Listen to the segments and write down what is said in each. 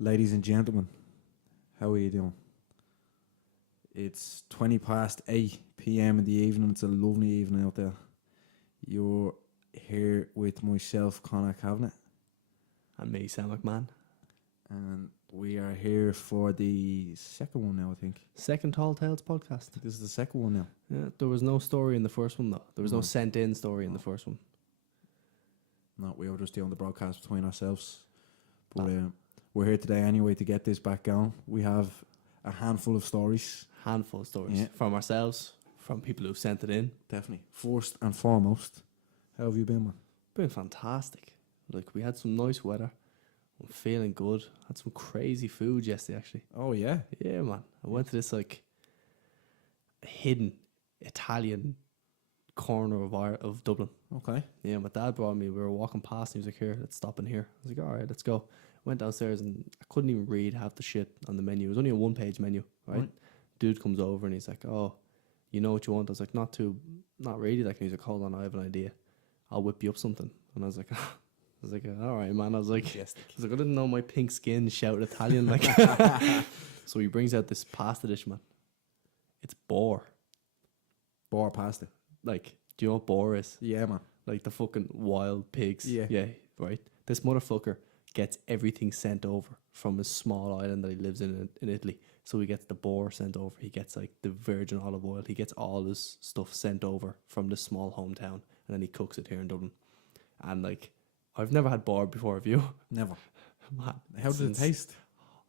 Ladies and gentlemen, how are you doing? It's 20 past 8 p.m. in the evening. It's a lovely evening out there. You're here with myself, Conor Cavanagh. And me, Sam McMahon. And we are here for the second one now, I think. Second Tall Tales podcast. This is the second one now. Yeah, there was no story in the first one, though. There was no sent-in story in the first one. No, we were just doing the broadcast between ourselves. But we're here today anyway to get this back going. We have a handful of stories. Handful of stories from ourselves, from people who sent it in. Definitely. First and foremost, how have you been, man? Been fantastic. Like, we had some nice weather. I'm feeling good. Had some crazy food yesterday, actually. Oh, yeah? Yeah, man. I went to this, like, hidden Italian corner of Dublin. Okay. Yeah, my dad brought me. We were walking past and he was like, here, let's stop in here. I was like, all right, let's go. Went downstairs and I couldn't even read half the shit on the menu. It was only a one-page menu, right? Dude comes over and he's like, oh, you know what you want? I was like, not really. Like, and he's like, hold on, I have an idea. I'll whip you up something. And I was like, all right, man. I was like, I didn't know my pink skin shouted Italian. Like, so he brings out this pasta dish, man. It's boar. Boar pasta. Like, do you know what boar is? Yeah, man. Like the fucking wild pigs. Yeah, right. This motherfucker gets everything sent over from a small island that he lives in Italy. So he gets the boar sent over. He gets like the virgin olive oil. He gets all this stuff sent over from this small hometown, and then he cooks it here in Dublin. And like, I've never had boar before. Have you? Never. Man, how does it taste?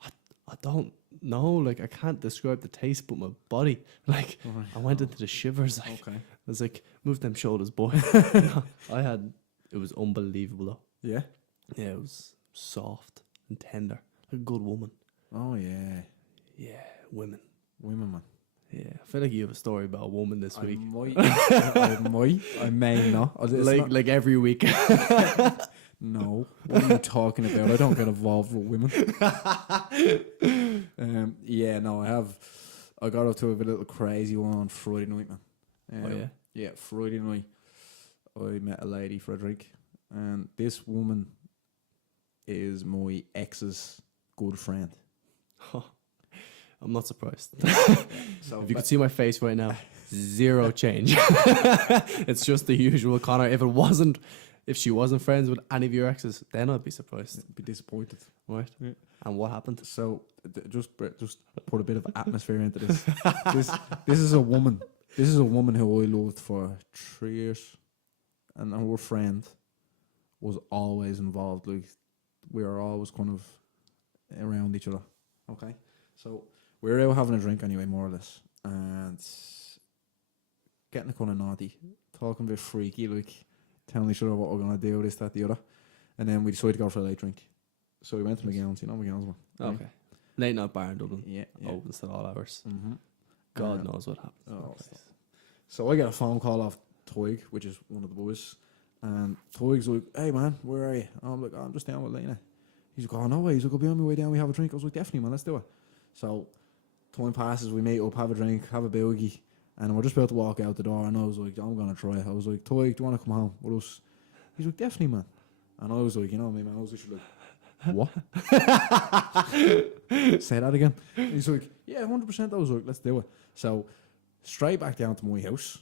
I don't know. Like, I can't describe the taste, but my body, like, I went into the shivers. Like, I was like, move them shoulders, boy. It was unbelievable though. Yeah? Yeah, it was soft and tender. Like a good woman. Oh, yeah. Yeah, women, man. Yeah, I feel like you have a story about a woman this week. I may not. Like every week. No. What are you talking about? I don't get involved with women. I got up to a little crazy one on Friday night, man. Yeah, Friday night. I met a lady for a drink. And this woman is my ex's good friend. I'm not surprised. So if you could see my face right now, zero change. It's just the usual Conor. If she wasn't friends with any of your exes, then I'd be surprised. Be disappointed. Right. Yeah. And what happened? So just put a bit of atmosphere into this. This is a woman. This is a woman who I loved for 3 years, and her friend was always involved. Like, we were always kind of around each other. Okay, so we were out having a drink anyway, more or less, and getting kind of naughty, talking a bit freaky, like telling each other what we're gonna do, this, that, the other, and then we decided to go for a late drink. So we went to McGill's, McGill's one. Okay, late night bar in Dublin. Yeah. Opens at all hours. Mm-hmm. God knows what happens. Oh, so I get a phone call off Toig, which is one of the boys, and Toig's like, "Hey man, where are you?" And I'm like, "I'm just down with Lena." He's like, "Oh no way." He's like, "I'll be on my way down. We have a drink." I was like, "Definitely, man. Let's do it." So time passes, we meet up, have a drink, have a boogie, and we're just about to walk out the door. And I was like, "I'm gonna try it." I was like, "Toig, do you want to come home with us?" He's like, "Definitely, man." And I was like, "You know me, man." I was literally like, "What?" Say that again. And he's like, "Yeah, 100%." I was like, "Let's do it." So straight back down to my house.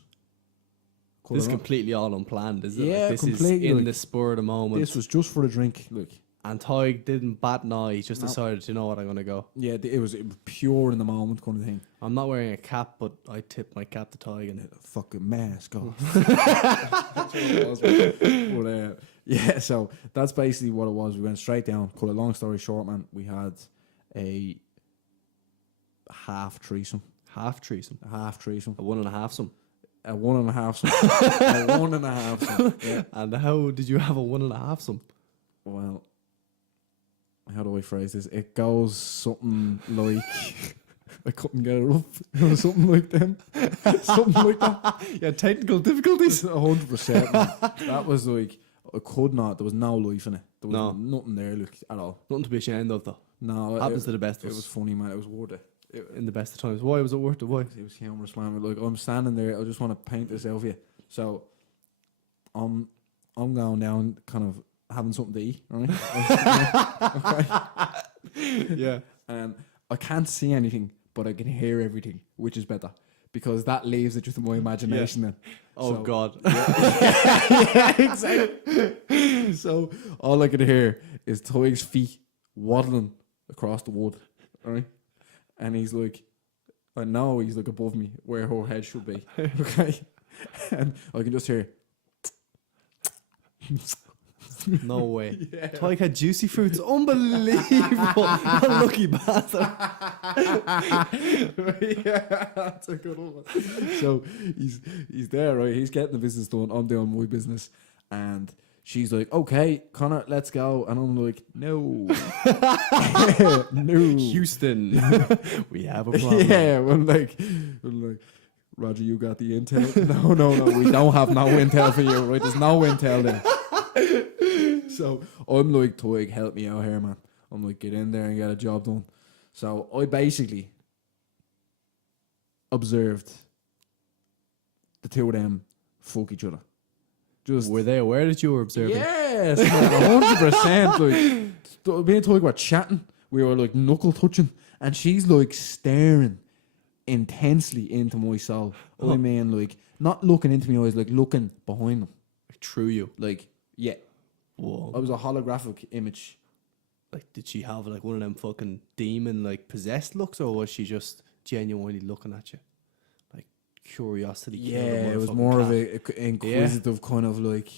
This is completely all unplanned, is it? Yeah, like, this completely. is in the spur of the moment. This was just for a drink, look. And Toig didn't bat an eye. He just decided, you know what, I'm going to go. Yeah, it was pure in the moment kind of thing. I'm not wearing a cap, but I tip my cap to Toig. And fucking mask off. That's what it was. But, yeah, so that's basically what it was. We went straight down. Cut a long story short, man, we had a half threesome. Half threesome? A half threesome. A 1.5 some? A 1.5 some. A 1.5 some. Yeah. And how did you have a 1.5 some? Well, how do I phrase this? It goes something like I couldn't get it up. It was something like them. Something like that. Yeah, technical difficulties. 100%. That was like I could not. There was no life in it. There was nothing there, like, at all. Nothing to be ashamed of, though. No, happens to the best of us. It was funny, man. It was worth it. In the best of times. Why was it worth it? Why? It was humorous, man. Like, I'm standing there. I just want to paint this out for you. So I'm going down, kind of having something to eat, right? Yeah. And I can't see anything, but I can hear everything, which is better because that leaves it just to my imagination. Then. Oh So- God. Yeah, exactly. So all I could hear is Toig's feet waddling across the wood, right? And he's like, I know he's like above me where her head should be, okay? And I can just hear. No way. Yeah. Tyke had juicy fruits. Unbelievable. What a lucky bastard. Yeah, that's a good one. So he's there, right? He's getting the business done. I'm doing my business, and she's like, "Okay, Connor, let's go." And I'm like, "No, no, Houston. We have a problem. yeah." I'm like, Roger, you got the intel? No, we don't have no intel for you, right? There's no intel there. So I'm like, Toig, help me out here, man. I'm like, get in there and get a job done. So I basically observed the two of them fuck each other. Just Were they aware that you were observing? yes, like 100%. Like me and Toig were chatting. We were like knuckle touching, and she's like staring intensely into my soul. I mean, like not looking into me eyes, like looking behind them. Like, through you. Like yeah, Whoa. I was a holographic image. Like, did she have like one of them fucking demon like possessed looks, or was she just genuinely looking at you? Like curiosity. Yeah, killed the it was motherfucking more of cat. a inquisitive kind of like.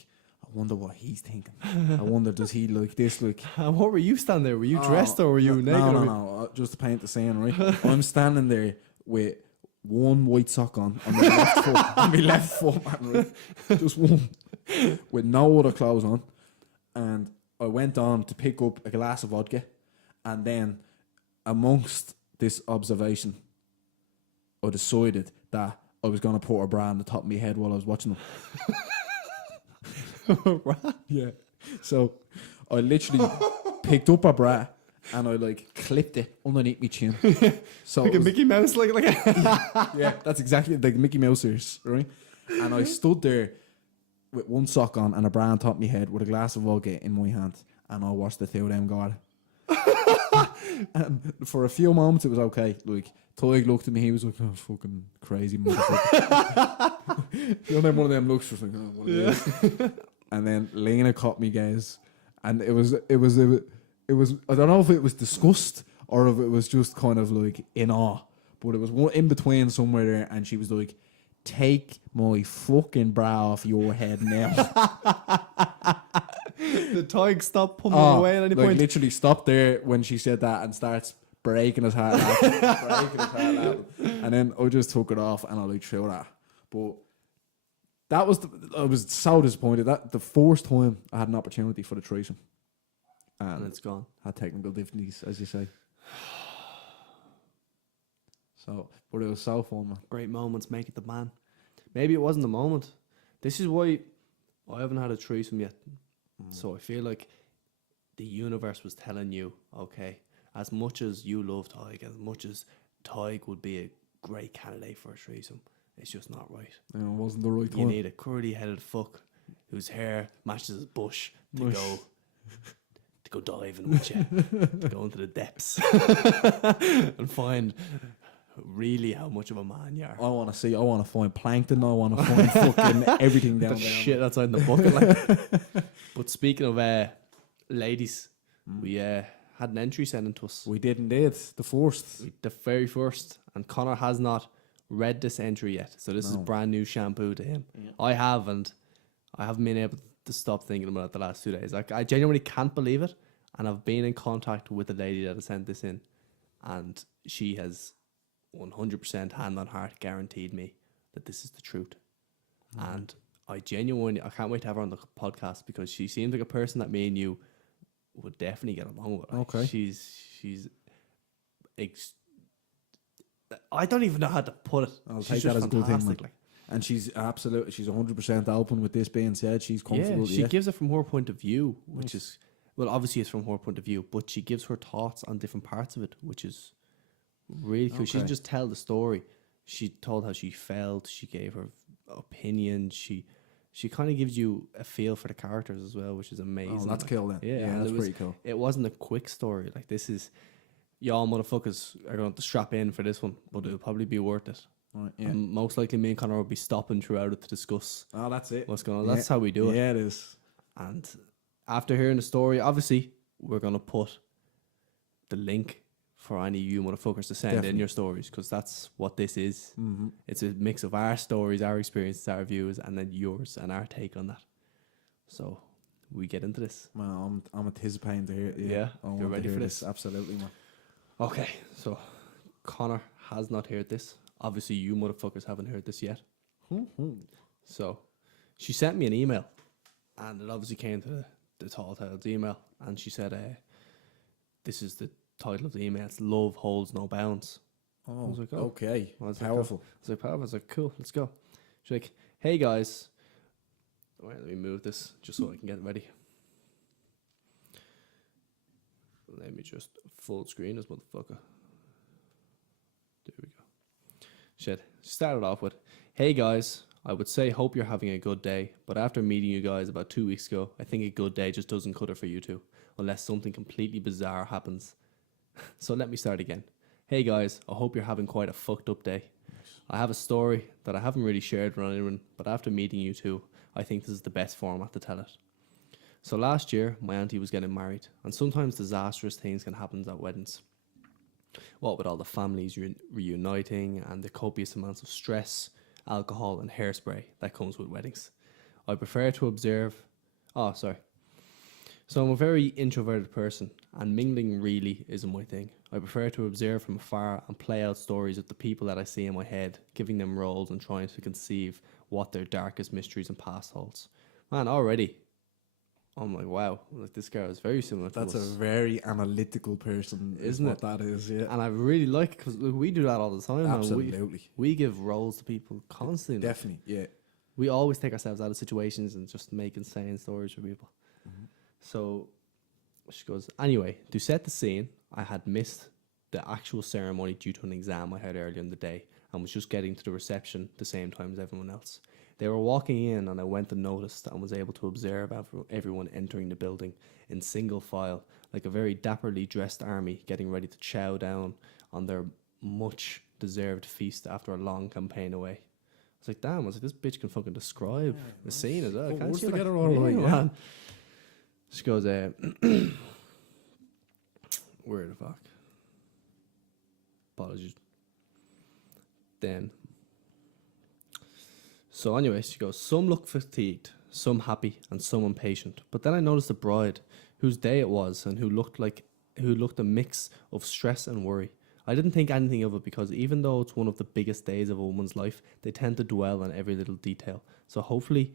I wonder what he's thinking. I wonder does he like this? Like, And what were you standing there? Were you dressed or were you naked? no, or no. Just to paint the scene, right? I'm standing there with one white sock on my left foot, on my left foot, man, right? Just one, with no other clothes on, and I went on to pick up a glass of vodka, and then amongst this observation, I decided that I was gonna put a bra on the top of my head while I was watching them. Yeah. So I literally picked up a bra and I like clipped it underneath my chin. So Like it a was- Mickey Mouse, like yeah, that's exactly like Mickey Mouse ears, right? And I stood there with one sock on and a bra on top of my head with a glass of vodka in my hand, and I watched the two of them go at it. And for a few moments it was okay. Like Toig looked at me, he was like, "Oh, fucking crazy motherfucker." You know, one of them looks just like, "Oh, what are you?" And then Lena caught me gaze, and it was. I don't know if it was disgust or if it was just kind of like in awe, but it was one in between somewhere there, and she was like, "Take my fucking bra off your head now." the Tyke stopped pummeling away at any like point. literally stopped there when she said that and starts breaking his heart laughing, and then I just took it off and I like threw that. But that was I was so disappointed that the first time I had an opportunity for the threesome, And and it's gone. had technical difficulties, as you say. So, but it was so fun, man. Great moments make it the man. Maybe it wasn't the moment. This is why I haven't had a threesome yet. So I feel like the universe was telling you, okay, as much as you love Tyke, as much as Tyke would be a great candidate for a threesome, it's just not right. You know, it wasn't the right You time. need a curly-headed fuck whose hair matches his bush to Bush. go diving with you, to go into the depths and find really how much of a man you are. I want to find plankton. I want to find fucking everything down The there. shit outside the bucket, like. But speaking of ladies, we had an entry sent in to us. We did indeed. The first. The very first, and Connor has not read this entry yet, so this is No. brand new shampoo to him. Yeah. I have, and I haven't been able to stop thinking about it the last 2 days. Like, I genuinely can't believe it, and I've been in contact with the lady that has sent this in, and she has 100% hand on heart guaranteed me that this is the truth. And I can't wait to have her on the podcast because she seems like a person that me and you would definitely get along with. Like, Okay. she's I don't even know how to put it. I'll She's take that just as a good thing, fantastic, man. And she's 100% open with this being said. She's comfortable. she gives it from her point of view, which is, well, obviously it's from her point of view, but she gives her thoughts on different parts of it, which is really cool. She Okay. didn't just tell the story. She told how she felt. She gave her opinion. She kind of gives you a feel for the characters as well, which is amazing. Oh, that's like, cool then. Yeah, Yeah, and that's it was- pretty cool. It wasn't a quick story. Like, this is, y'all motherfuckers are going to strap in for this one, but it'll probably be worth it. Right, yeah. And most likely me and Connor will be stopping throughout it to discuss Oh, that's it. what's going on. That's how we do it. Yeah, it is. And after hearing the story, obviously, we're going to put the link for any of you motherfuckers to send in your stories, because that's what this is. Mm-hmm. It's a mix of our stories, our experiences, our views, and then yours and our take on that. So we get into this. Man, I'm anticipating to hear it. Yeah, I you're want to ready hear for this. this? Absolutely, man. Okay, so Connor has not heard this. Obviously, you motherfuckers haven't heard this yet. So she sent me an email, and it obviously came to the Tall Tales email, and she said, this is the title of the email. It's Love Holds No Bounds. Oh, I was like, okay. I was like, Powerful. I was like, cool, let's go. She's like, hey guys. Wait, let me move this just so I can get ready. Let me just full screen this motherfucker. There we go. She started off with, hey guys, I would say hope you're having a good day, but after meeting you guys about 2 weeks ago, I think a good day just doesn't cut it for you two, unless something completely bizarre happens. So let me start again. Hey guys, I hope you're having quite a fucked up day. I have a story that I haven't really shared with anyone, but after meeting you two, I think this is the best format to tell it. So last year, my auntie was getting married, and sometimes disastrous things can happen at weddings. What with all the families reuniting and the copious amounts of stress, alcohol and hairspray that comes with weddings. I prefer to observe... So I'm a very introverted person, and mingling really isn't my thing. I prefer to observe from afar and play out stories of the people that I see in my head, giving them roles and trying to conceive what their darkest mysteries and past holds. Man, already, I'm like, wow, like this girl is very similar to us. That's a very analytical person, Isn't what it? that is, yeah. And I really like it, because we do that all the time. Absolutely. We give roles to people constantly. Definitely, yeah. We always take ourselves out of situations and just make insane stories for people. Mm-hmm. So she goes, anyway, to set the scene, I had missed the actual ceremony due to an exam I had earlier in the day and was just getting to the reception the same time as everyone else. They were walking in and I went and noticed and was able to observe everyone entering the building in single file, like a very dapperly dressed army getting ready to chow down on their much deserved feast after a long campaign away. I was like, damn, I was like, this bitch can fucking describe the scene as well. Can't Words she? together all right, yeah. Man. She goes, where the fuck? Apologies. Then. So anyway, she goes, some look fatigued, some happy, and some impatient. But then I noticed the bride, whose day it was, and who looked a mix of stress and worry. I didn't think anything of it because even though it's one of the biggest days of a woman's life, they tend to dwell on every little detail. So hopefully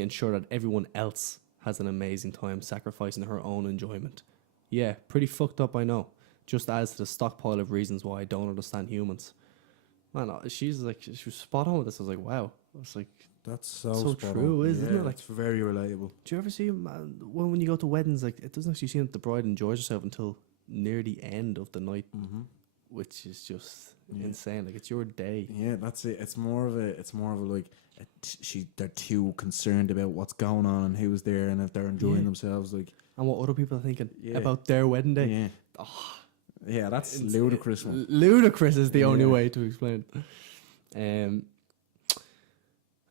ensure that everyone else has an amazing time, sacrificing her own enjoyment. Yeah, pretty fucked up, I know. Just adds to the stockpile of reasons why I don't understand humans. Man, she was spot on with this. I was like, wow. I was like, That's so spot true, on. isn't it? Like, it's very relatable. do you ever see, man, when you go to weddings, like, it doesn't actually seem that the bride enjoys herself until near the end of the night, which is just insane. Like, it's your day. Yeah, that's it. It's more of a like they're too concerned about what's going on and who's there and if they're enjoying themselves, like, And what other people are thinking about their wedding day. yeah. Oh, Yeah, that's ludicrous one. Ludicrous is the only way to explain it.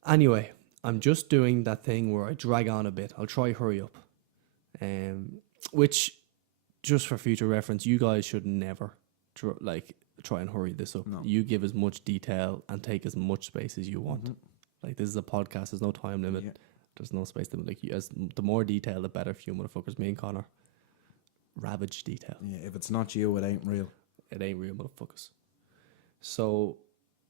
Anyway, I'm just doing that thing where I drag on a bit. I'll try hurry up. Which, just for future reference, you guys should never try and hurry this up. No. You give as much detail and take as much space as you want. Like, this is a podcast. There's no time limit. Yeah. There's no space limit. Like, the more detail, the better for you motherfuckers. Me and Connor ravage detail. Yeah, if it's not you, it ain't real. It ain't real, motherfuckers. So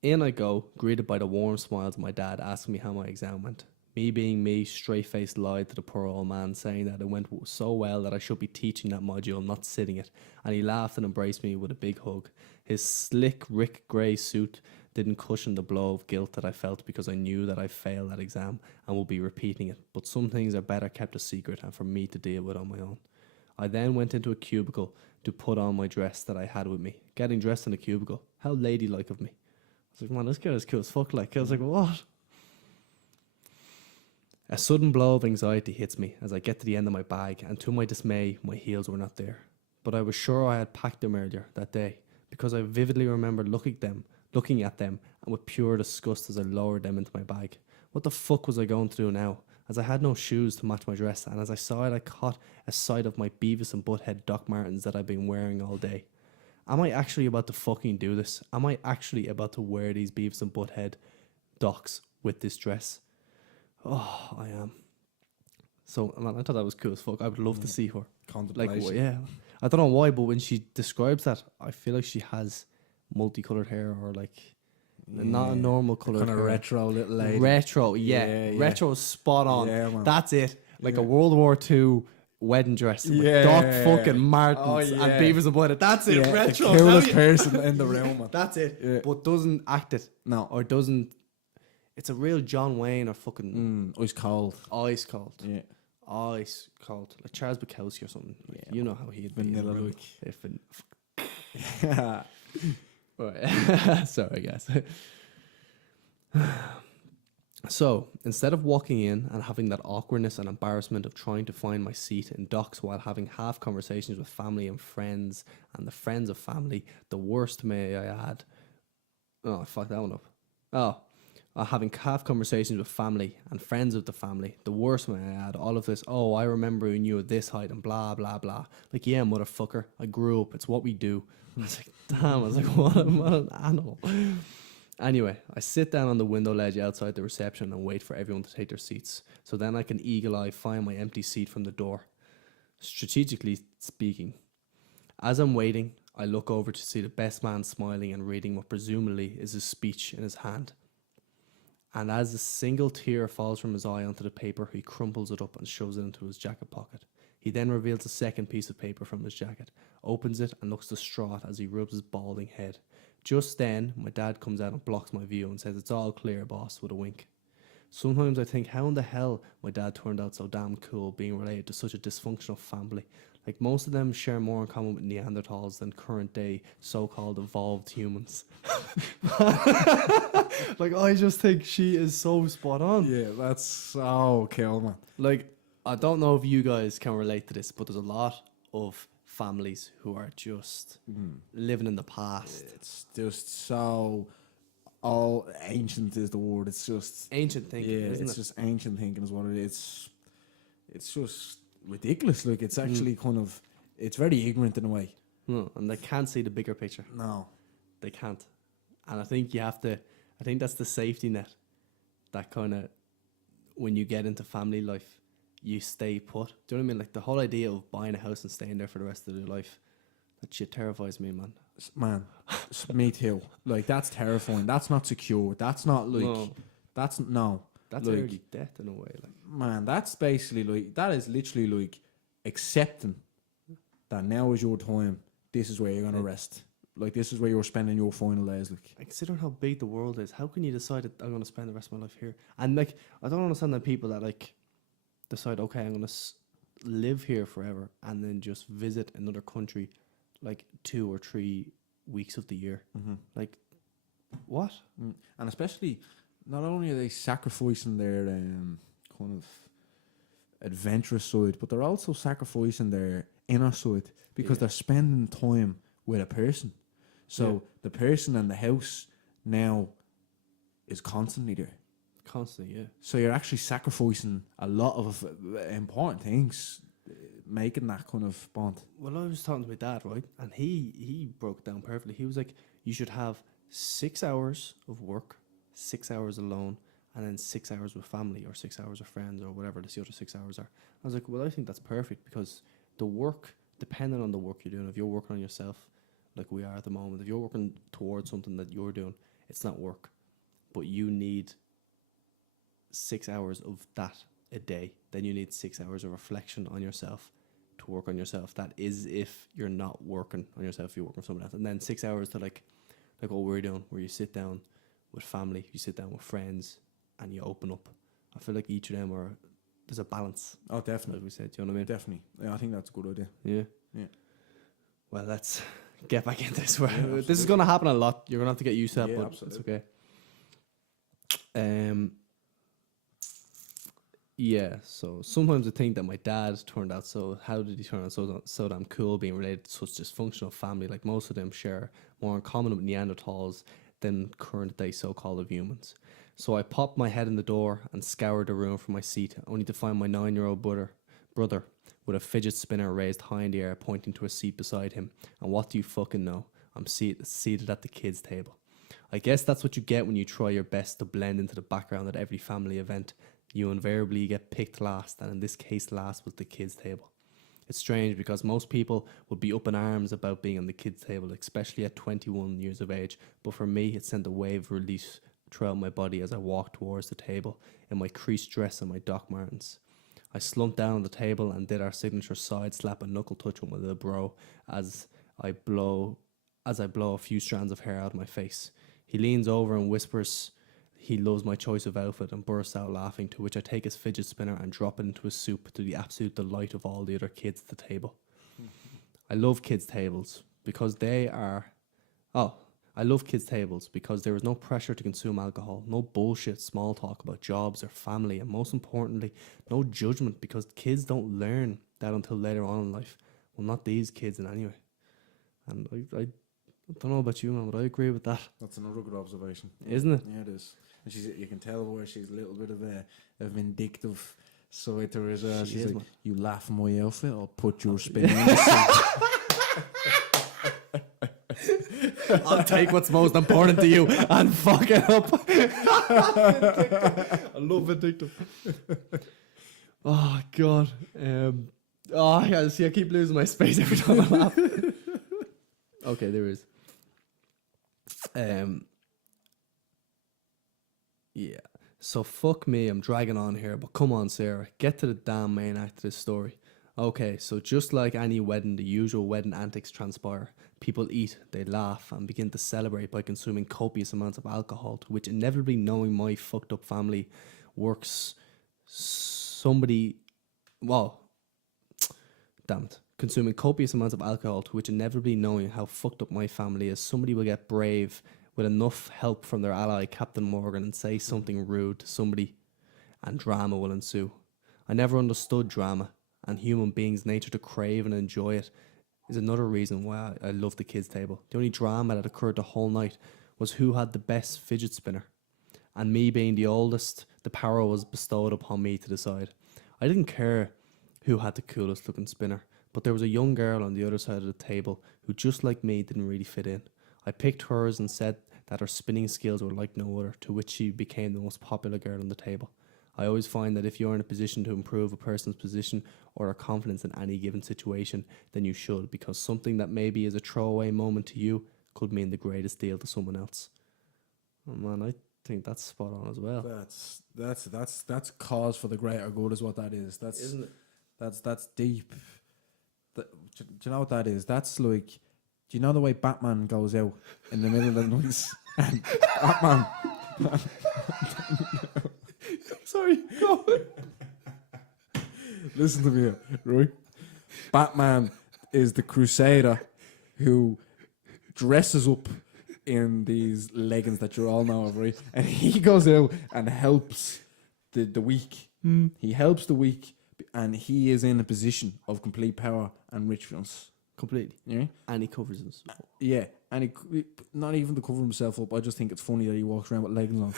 in I go, greeted by the warm smiles of my dad asking me how my exam went. Me being me, straight-faced lied to the poor old man, saying that it went so well that I should be teaching that module, not sitting it. And he laughed and embraced me with a big hug. His slick Rick Grey suit didn't cushion the blow of guilt that I felt because I knew that I failed that exam and will be repeating it. But some things are better kept a secret and for me to deal with on my own. I then went into a cubicle to put on my dress that I had with me. Getting dressed in a cubicle. How ladylike of me. I was like, man, this girl is cool as fuck. Like, I was like, what? A sudden blow of anxiety hits me as I get to the end of my bag, and to my dismay, my heels were not there. but I was sure I had packed them earlier that day because I vividly remember looking at them, and with pure disgust as I lowered them into my bag. What the fuck was I going to do now? As I had no shoes to match my dress, and as I saw it, I caught a sight of my Beavis and Butthead Doc Martens that I've been wearing all day. Am I actually about to fucking do this? Am I actually about to wear these Beavis and Butthead Docs with this dress? Oh, I am. So, man, I thought that was cool as fuck. I would love to see her. Like, Contemplation. yeah. I don't know why, but when she describes that, I feel like she has multicolored hair, or like not a normal color. Kind of retro little lady. Retro, yeah. Yeah. Retro spot on. Yeah, man. That's it. Like a World War II wedding dress with Yeah. Doc fucking Martens Oh, yeah. and Beavis and Butthead. That's it. Yeah, Retro. the coolest Now person in the room, man. That's it. Yeah. But doesn't act it. No. Or doesn't. It's a real John Wayne or fucking Ice cold. ice cold. Yeah. Ice cold. Like Charles Bukowski or something. Like, Yeah, you know how he'd be. in the Vanilla room. Luke. Right. Sorry, guys. So, instead of walking in and having that awkwardness and embarrassment of trying to find my seat in docks while having half conversations with family and friends and the friends of family, the worst may I add. Oh, I fucked that one up. Having half conversations with family and friends of the family, the worst may I add, all of this, oh, I remember when you were this height and blah, blah, blah. Like, yeah, motherfucker, I grew up, it's what we do. I was like, damn, I was like, what an animal. Anyway, I sit down on the window ledge outside the reception and wait for everyone to take their seats. So then I can eagle-eye find my empty seat from the door. Strategically speaking, as I'm waiting, I look over to see the best man smiling and reading what presumably is his speech in his hand. And as a single tear falls from his eye onto the paper, he crumples it up and shoves it into his jacket pocket. He then reveals a second piece of paper from his jacket, opens it and looks distraught as he rubs his balding head. Just then, my dad comes out and blocks my view and says, "It's all clear, boss," with a wink. Sometimes I think, how in the hell my dad turned out so damn cool being related to such a dysfunctional family. Like, most of them share more in common with Neanderthals than current day so-called evolved humans. Like, I just think she is so spot on. Yeah, that's so cool, man. Like, I don't know if you guys can relate to this, but there's a lot of families who are just living in the past. It's just so all ancient is the word. It's just Ancient thinking, isn't it's it? just ancient thinking is what it is. It's just ridiculous. Like, it's actually kind of, it's very ignorant in a way. No, and they can't see the bigger picture. No. They can't. And I think I think that's the safety net that kind of, when you get into family life, you stay put. Do you know what I mean? Like, the whole idea of buying a house and staying there for the rest of your life, that shit terrifies me, man. Man, me too. Like, that's terrifying. That's not secure. That's not like, No. that's That's like, early death in a way. Like, man, that's basically like, that is literally like accepting that now is your time. This is where you're going to rest. Like, this is where you're spending your final days. Like, considering how big the world is, how can you decide that I'm going to spend the rest of my life here? And like, I don't understand the people that like decide, okay, I'm going to live here forever and then just visit another country like 2 or 3 weeks of the year. Like, what? and especially, not only are they sacrificing their kind of adventurous side, but they're also sacrificing their inner side because they're spending time with a person. So the person and the house now is constantly there. Constantly, yeah. So you're actually sacrificing a lot of important things, making that kind of bond. Well, I was talking to my dad, right? And he broke it down perfectly. He was like, you should have 6 hours of work, 6 hours alone, and then 6 hours with family or 6 hours with friends or whatever the other 6 hours are. I was like, well, I think that's perfect because the work, depending on the work you're doing, if you're working on yourself, like we are at the moment, if you're working towards something that you're doing, it's not work, but you need 6 hours of that a day. Then you need 6 hours of reflection on yourself to work on yourself. That is if you're not working on yourself, you're working with someone else. And then 6 hours to like what we're doing, where you sit down with family, you sit down with friends, and you open up. I feel like each of them are, there's a balance. Oh, definitely. Like we said, do you know what I mean? Definitely. Yeah, I think that's a good idea. Yeah. Yeah. Well, let's get back into this. This is absolutely. going to happen a lot. You're going to have to get used to that, Yeah, but absolutely. it's okay. Yeah, so sometimes I think that my dad turned out so. How did he turn out so damn cool, being related to such dysfunctional family? Like most of them share more in common with Neanderthals than current day so-called humans. So I popped my head in the door and scoured the room for my seat, only to find my 9-year-old brother with a fidget spinner raised high in the air, pointing to a seat beside him. And what do you fucking know? I'm seated at the kids' table. I guess that's what you get when you try your best to blend into the background at every family event. You invariably get picked last, and in this case, last was the kids' table. It's strange because most people would be up in arms about being on the kids' table, especially at 21 years of age, but for me, it sent a wave of relief throughout my body as I walked towards the table in my creased dress and my Doc Martens. I slumped down on the table and did our signature side slap and knuckle touch with my little bro as I blow a few strands of hair out of my face. He leans over and whispers he loves my choice of outfit and bursts out laughing, to which I take his fidget spinner and drop it into his soup to the absolute delight of all the other kids at the table. I love kids' tables because they are... Oh, I love kids' tables because there is no pressure to consume alcohol, no bullshit small talk about jobs or family, and most importantly, no judgment because kids don't learn that until later on in life. Well, not these kids in any way. And I don't know about you, man, but I agree with that. That's another good observation. Isn't it? Yeah, it is. And you can tell where she's a little bit of a vindictive side to her as well. She's like, man. You laugh at my outfit, I'll put your spin on the I'll take what's most important to you and fuck it up. I love vindictive. Oh, God. Yeah, see, I keep losing my space every time I laugh. Okay, there is. Yeah. So fuck me, I'm dragging on here, but come on, Sarah, get to the damn main act of this story. Okay, so just like any wedding, the usual wedding antics transpire. People eat, they laugh, and begin to celebrate by consuming copious amounts of alcohol, to which inevitably, knowing my fucked up family works, consuming copious amounts of alcohol, to which inevitably knowing how fucked up my family is, somebody will get brave with enough help from their ally, Captain Morgan, and say something rude to somebody, and drama will ensue. I never understood drama, and human beings' nature to crave and enjoy it is another reason why I love the kids' table. The only drama that occurred the whole night was who had the best fidget spinner. And me being the oldest, the power was bestowed upon me to decide. I didn't care who had the coolest looking spinner, but there was a young girl on the other side of the table who, just like me, didn't really fit in. I picked hers and said that her spinning skills were like no other, to which she became the most popular girl on the table. I always find that if you're in a position to improve a person's position or their confidence in any given situation, then you should, because something that maybe is a throwaway moment to you could mean the greatest deal to someone else. Oh man, I think that's spot on as well. That's cause for the greater good is what that is. That's, isn't it? That's deep. Do you know what that is? That's like, do you know the way Batman goes out in the middle of the night? And Batman. Sorry, go. Listen to me, right? Batman is the crusader who dresses up in these leggings that you all know of, right? And he goes out and helps the weak. He helps the weak, and he is in a position of complete power and richness. Completely. Yeah? And he covers himself. Yeah, and he, not even to cover himself up. I just think it's funny that he walks around with leggings on.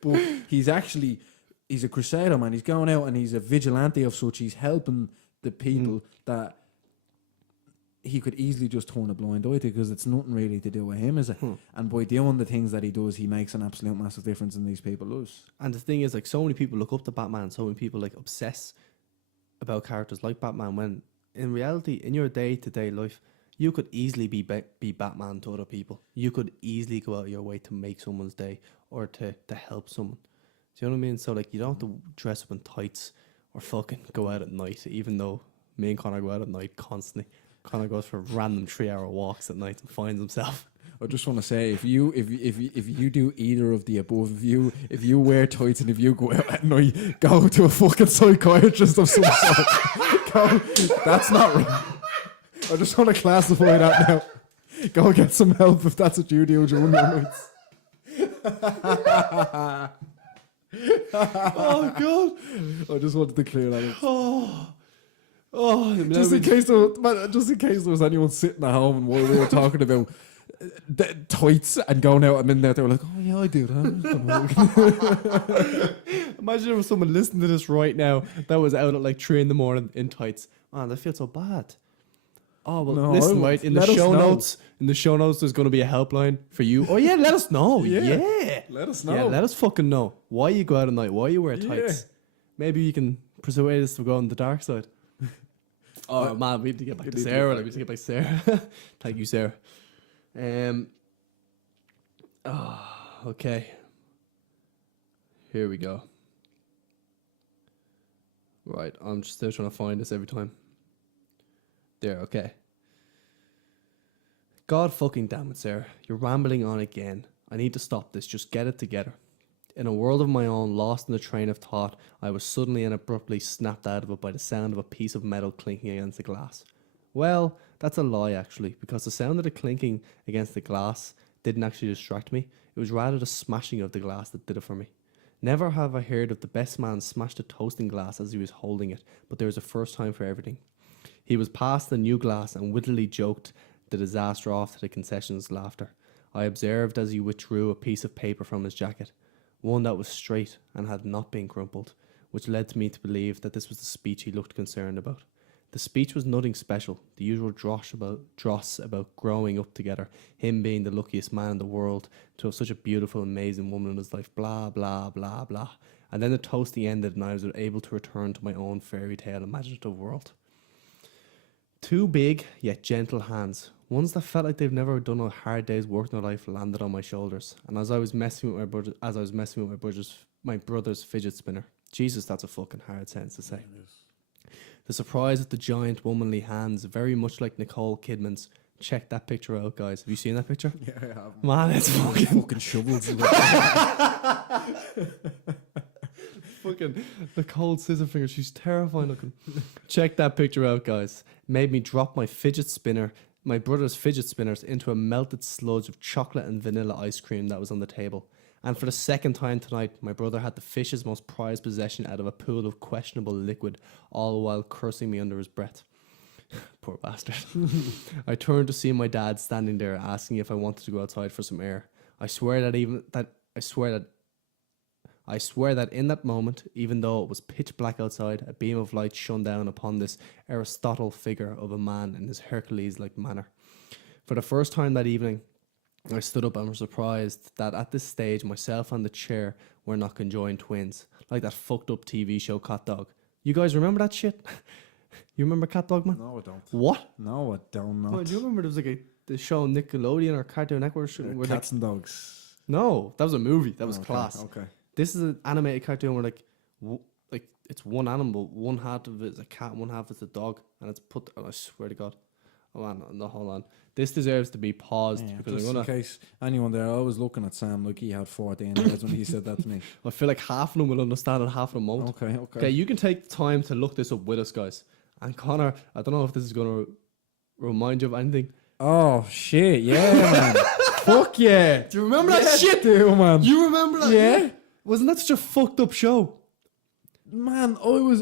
But he's a crusader, man. He's going out and he's a vigilante of such. He's helping the people that he could easily just turn a blind eye to, because it's nothing really to do with him, is it? And by doing the things that he does, he makes an absolute massive difference in these people's lives. And the thing is, like, so many people look up to Batman, so many people like obsess about characters like Batman, when in reality, in your day-to-day life, you could easily be Batman to other people. You could easily go out of your way to make someone's day or to help someone. Do you know what I mean? So, like, you don't have to dress up in tights or fucking go out at night, even though me and Conor go out at night constantly. Conor goes for random 3-hour walks at night and finds himself. I just want to say, if you do either of the above, if you wear tights and if you go out at night, go to a fucking psychiatrist of some sort. Go, that's not right. I just want to classify that now. Go get some help if that's what you do during your nights. Oh god. I just wanted to clear that up. Just Just in case there was anyone sitting at home and while we were talking about tights and going out at midnight, they were like, "Oh yeah, I do that." Imagine if someone listening to this right now that was out at like 3 a.m. in tights. Man, I feel so bad. Oh well, No, listen, I- right in let the us show know. notes. In the show notes, there's going to be a helpline for you. Oh yeah, let us know. Yeah, Let us know. yeah, let us fucking know why you go out at night. Why you wear tights. Yeah. Maybe you can persuade us to go on the dark side. Oh man, we need to get back to Sarah. We need to get back to Sarah. Thank you, Sarah. Okay. Here we go. Right, I'm just still trying to find this every time. There, okay. God fucking damn it, Sarah. You're rambling on again. I need to stop this. Just get it together. In a world of my own, lost in the train of thought, I was suddenly and abruptly snapped out of it by the sound of a piece of metal clinking against the glass. Well, that's a lie, actually, because the sound of the clinking against the glass didn't actually distract me. It was rather the smashing of the glass that did it for me. Never have I heard of the best man smash a toasting glass as he was holding it, but there was a first time for everything. He was past the new glass and wittily joked the disaster off to the concession's laughter. I observed as he withdrew a piece of paper from his jacket, one that was straight and had not been crumpled, which led me to believe that this was the speech he looked concerned about. The speech was nothing special, the usual dross about growing up together, him being the luckiest man in the world to have such a beautiful, amazing woman in his life, blah, blah, blah, blah. And then the toasting ended and I was able to return to my own fairy tale imaginative world. Two big yet gentle hands, ones that felt like they've never done a hard day's work in their life, landed on my shoulders. And as I was messing with my brother's fidget spinner, Jesus, that's a fucking hard sentence to say. The surprise of the giant womanly hands, very much like Nicole Kidman's. Check that picture out, guys. Have you seen that picture? Yeah, I have. Man, it's Fucking shovels. fucking Nicole scissor finger. She's terrifying looking. Check that picture out, guys. Made me drop my brother's fidget spinners into a melted sludge of chocolate and vanilla ice cream that was on the table. And for the second time tonight, my brother had to fish his most prized possession out of a pool of questionable liquid, all while cursing me under his breath. Poor bastard. I turned to see my dad standing there, asking if I wanted to go outside for some air. I swear that in that moment, even though it was pitch black outside, a beam of light shone down upon this Aristotle figure of a man in his Hercules-like manner. For the first time that evening, I stood up and was surprised that at this stage, myself and the chair were not conjoined twins, like that fucked up TV show Cat Dog. You guys remember that shit? You remember Cat Dog, man? No, I don't. What? No, I don't know. Do you remember there was like the show on Nickelodeon or Cartoon Network? Where Cats and dogs. No, that was a movie. That was Okay, class. Okay. This is an animated cartoon where like it's one animal, one half of it is a cat, one half is a dog, and it's put. Oh, I swear to God. Oh man, no, hold on. This deserves to be paused Yeah, because just I'm in gonna. case anyone there, I was looking at Sam like he had 14 years when he said that to me. I feel like half of them will understand and half of them won't. Okay. Okay, you can take the time to look this up with us, guys. And Connor, I don't know if this is gonna remind you of anything. Oh shit! Yeah, man. Fuck yeah! Do you remember that shit? Dude, man. You remember that? Yeah. Wasn't that such a fucked up show? Man, I was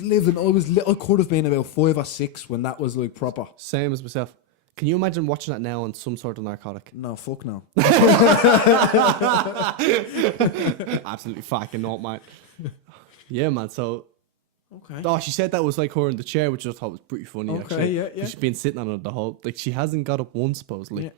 living. I could have been about 5 or 6 when that was like proper. Same as myself. Can you imagine watching that now on some sort of narcotic? No, fuck no. Absolutely fucking not, mate. Yeah, man. So, Okay. oh, she said that was like her in the chair, which I thought was pretty funny. Okay, actually. yeah. 'Cause she's been sitting on it the whole. Like she hasn't got up once, supposedly.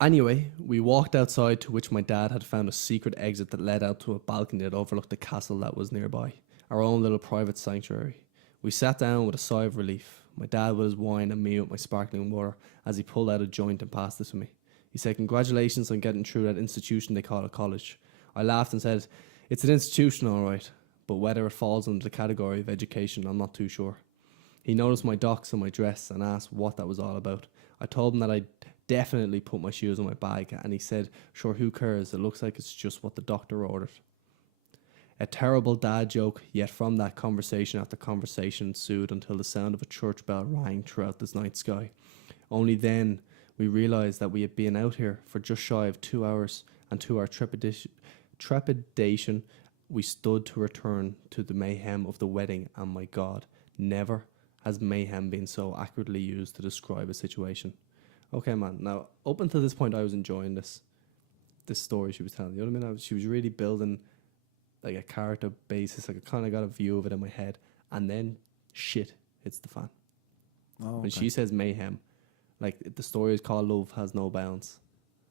Anyway, we walked outside, to which my dad had found a secret exit that led out to a balcony that overlooked the castle that was nearby, our own little private sanctuary. We sat down with a sigh of relief, my dad with his wine and me with my sparkling water, as he pulled out a joint and passed it to me. He said, "Congratulations on getting through that institution they call a college." I laughed and said, "It's an institution, all right, but whether it falls under the category of education, I'm not too sure." He noticed my docs and my dress and asked what that was all about. I told him that I'd definitely put my shoes in my bag, and he said, "Sure, who cares? It looks like it's just what the doctor ordered." A terrible dad joke, yet from that conversation after conversation ensued until the sound of a church bell rang throughout this night sky. Only then we realized that we had been out here for just shy of 2 hours, and to our trepidation, we stood to return to the mayhem of the wedding, and my God, never has mayhem been so accurately used to describe a situation. Okay, man. Now, up until this point, I was enjoying this story she was telling. You know what I mean? She was really building like a character basis. Like I kind of got a view of it in my head, and then shit hits the fan. Oh, When she says mayhem, like the story is called "Love Has No Bounds,"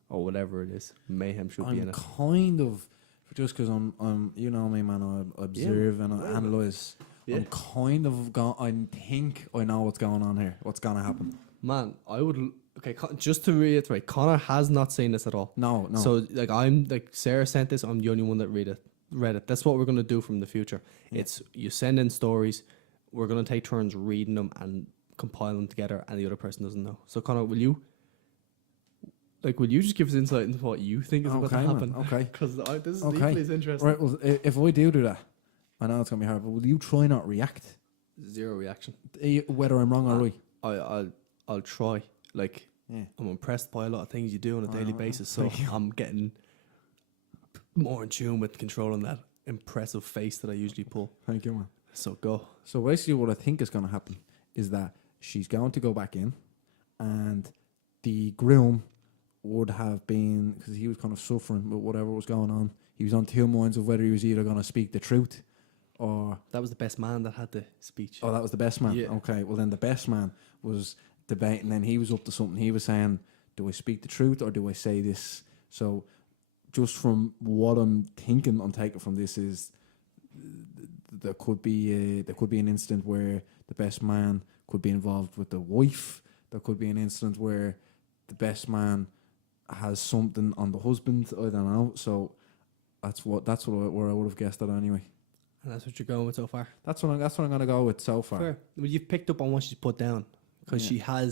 or whatever it is. Mayhem should be in I'm it. kind of, just because I'm, you know me, man. I observe and I analyze. Yeah. I'm kind of I think I know what's going on here. What's gonna happen? Man, I would. Okay, just to reiterate, Connor has not seen this at all. No. So like I'm like Sarah sent this. I'm the only one that read it. That's what we're gonna do from the future. Yeah. It's you send in stories. We're gonna take turns reading them and compile them together, and the other person doesn't know. So Connor, will you just give us insight into what you think is about to happen? Man, okay. Because this is Okay. equally as interesting. Right. Well, if I do that, I know it's gonna be hard. But will you try not react, Zero reaction. whether I'm wrong or right? I'll try. Like Yeah. I'm impressed by a lot of things you do on a Oh, daily no, basis, so thank you. I'm getting more in tune with controlling that impressive face that I usually pull. Thank you, man. So go. So basically, what I think is going to happen is that she's going to go back in, and the groom would have been, because he was kind of suffering with whatever was going on. He was on two minds of whether he was either going to speak the truth or That was the best man that had the speech. oh, that was the best man. Yeah. Okay, well then the best man was debating. Then he was up to something. He was saying, "Do I speak the truth or do I say this?" So, just from what I'm thinking, I'm taking from this is there could be an incident where the best man could be involved with the wife. There could be an incident where the best man has something on the husband. I don't know. So that's where I would have guessed that anyway. And that's what you're going with so far. That's what I'm gonna go with so far. Fair. Well, you've picked up on what she's put down because Yeah.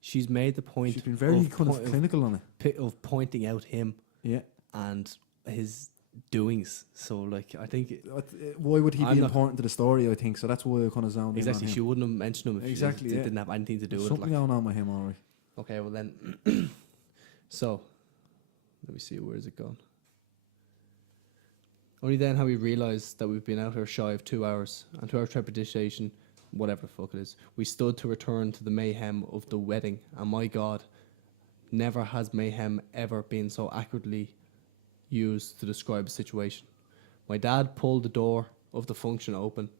she's made the point. She's been very kind of point clinical on it. of pointing out him Yeah. and his doings. So like I think Why would he I'm be not- important to the story? I think so. That's why I kind of zoned exactly in on she him. wouldn't have mentioned him if Exactly, it yeah. didn't have anything to do There's with it. something Like. going on with him, alright. Okay, well then, so let me see, where is it gone? Only then have we realised that we've been out here shy of 2 hours, and to our trepidation, whatever the fuck it is, we stood to return to the mayhem of the wedding, and my God, never has mayhem ever been so accurately used to describe a situation. My dad pulled the door of the function open.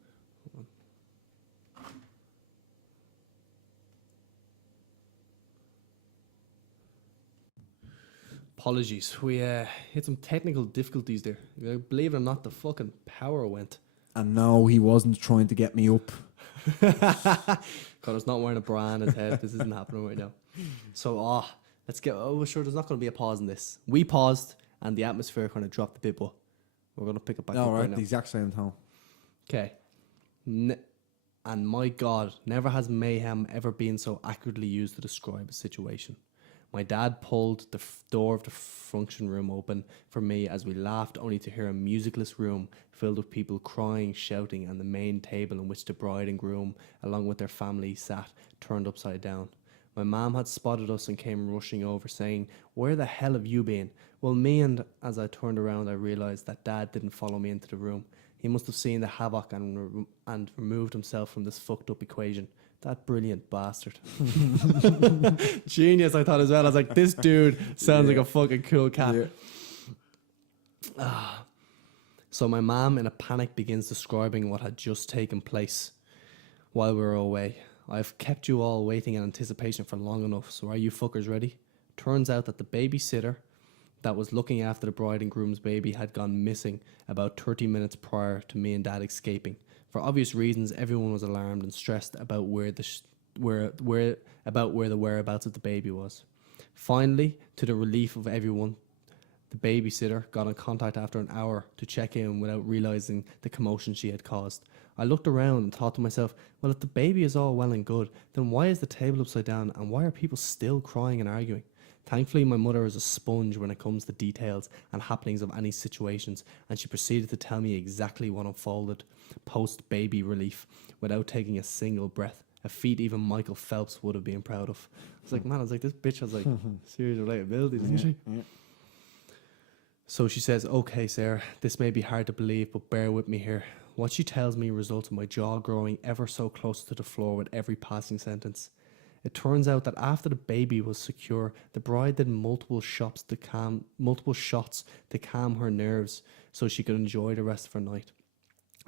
Apologies, we hit some technical difficulties there. Believe it or not, the fucking power went. And no, he wasn't trying to get me up. Connor's not wearing a bra on his head. This isn't happening right now. So, let's get. Oh, sure, there's not going to be a pause in this. We paused, and the atmosphere kind of dropped a bit, but we're going to pick it back up No, right right, now. the exact same tone. Okay. And my God, never has mayhem ever been so accurately used to describe a situation. My dad pulled the door of the function room open for me as we laughed, only to hear a musicless room filled with people crying, shouting, and the main table in which the bride and groom, along with their family, sat, turned upside down. My mom had spotted us and came rushing over, saying, "Where the hell have you been?" Well, as I turned around, I realised that Dad didn't follow me into the room. He must have seen the havoc and removed himself from this fucked up equation. That brilliant bastard. Genius, I thought as well. I was like, this dude sounds like a fucking cool cat. Yeah. So my mom, in a panic, begins describing what had just taken place while we were away. I've kept you all waiting in anticipation for long enough, so are you fuckers ready? Turns out that the babysitter that was looking after the bride and groom's baby had gone missing about 30 minutes prior to me and Dad escaping. For obvious reasons, everyone was alarmed and stressed about where the whereabouts of the baby was. Finally, to the relief of everyone, the babysitter got in contact after an hour to check in without realizing the commotion she had caused. I looked around and thought to myself, well, if the baby is all well and good, then why is the table upside down and why are people still crying and arguing? Thankfully, my mother is a sponge when it comes to details and happenings of any situations, and she proceeded to tell me exactly what unfolded post-baby relief without taking a single breath. a feat even Michael Phelps would have been proud of. I was like, man, I was like, this bitch has like serious relatability, doesn't she? Yeah. So she says, okay, Sarah, this may be hard to believe, but bear with me here. What she tells me results in my jaw growing ever so close to the floor with every passing sentence. It turns out that after the baby was secure, the bride did multiple shots to calm her nerves so she could enjoy the rest of her night.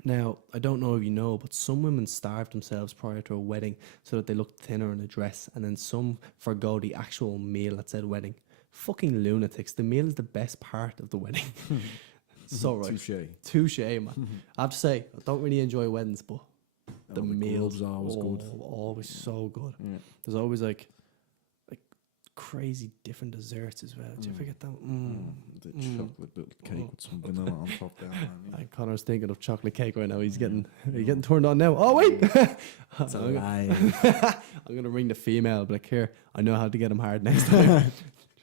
Now, I don't know if you know, but some women starve themselves prior to a wedding so that they look thinner in a dress, and then some forgo the actual meal that said wedding. Fucking lunatics. The meal is the best part of the wedding. So right. Touche, man. I have to say, I don't really enjoy weddings, but the meals are always good. Always so good. Yeah. There's always like crazy different desserts as well. Did you ever get that? The chocolate little cake with some vanilla on top there, man. And Connor's thinking of chocolate cake right now. He's getting turned on now. Oh wait, It's a lie. I'm gonna ring the female, but like, here, I know how to get him hard next time.